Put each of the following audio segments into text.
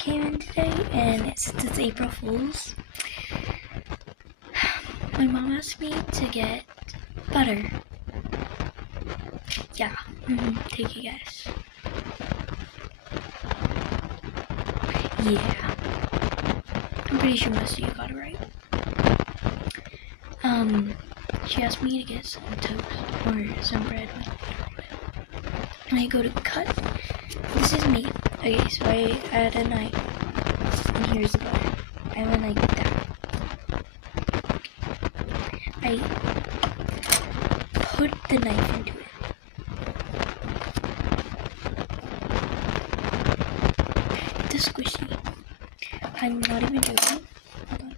came in today, and since it's April Fool's, my mom asked me to get butter. Yeah, take a guess. Yeah, I'm pretty sure most of you got it right. She asked me to get some toast or some bread with butter. And I go to cut. This is me. Okay, so I add a knife, and here's the butter. I went like that. I put the knife into it. It's squishy. I'm not even joking. Hold on.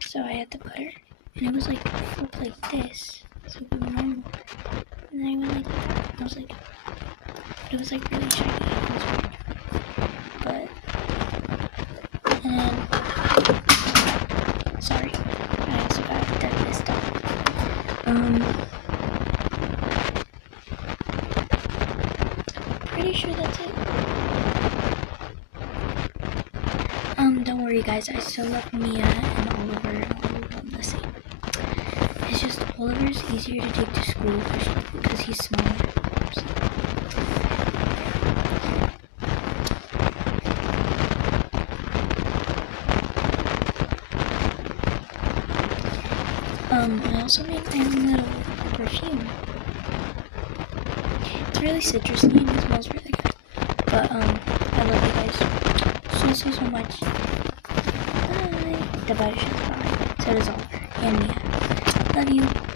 So I had the butter, and it was like flipped like this, so it was normal. And then I went like that, and I was like, but it was like really shiny. It was weird. But, and then, sorry, I also got done this stuff. Pretty sure that's it. Don't worry guys, I still love Mia and Oliver and all of them the same. It's just Oliver's easier to take to school because he's smaller. So. I also made my own little perfume. It's really citrusy and it smells really good. But, I love you guys so much. Bye. The butter should fly. So does Oliver and Mia. Love you.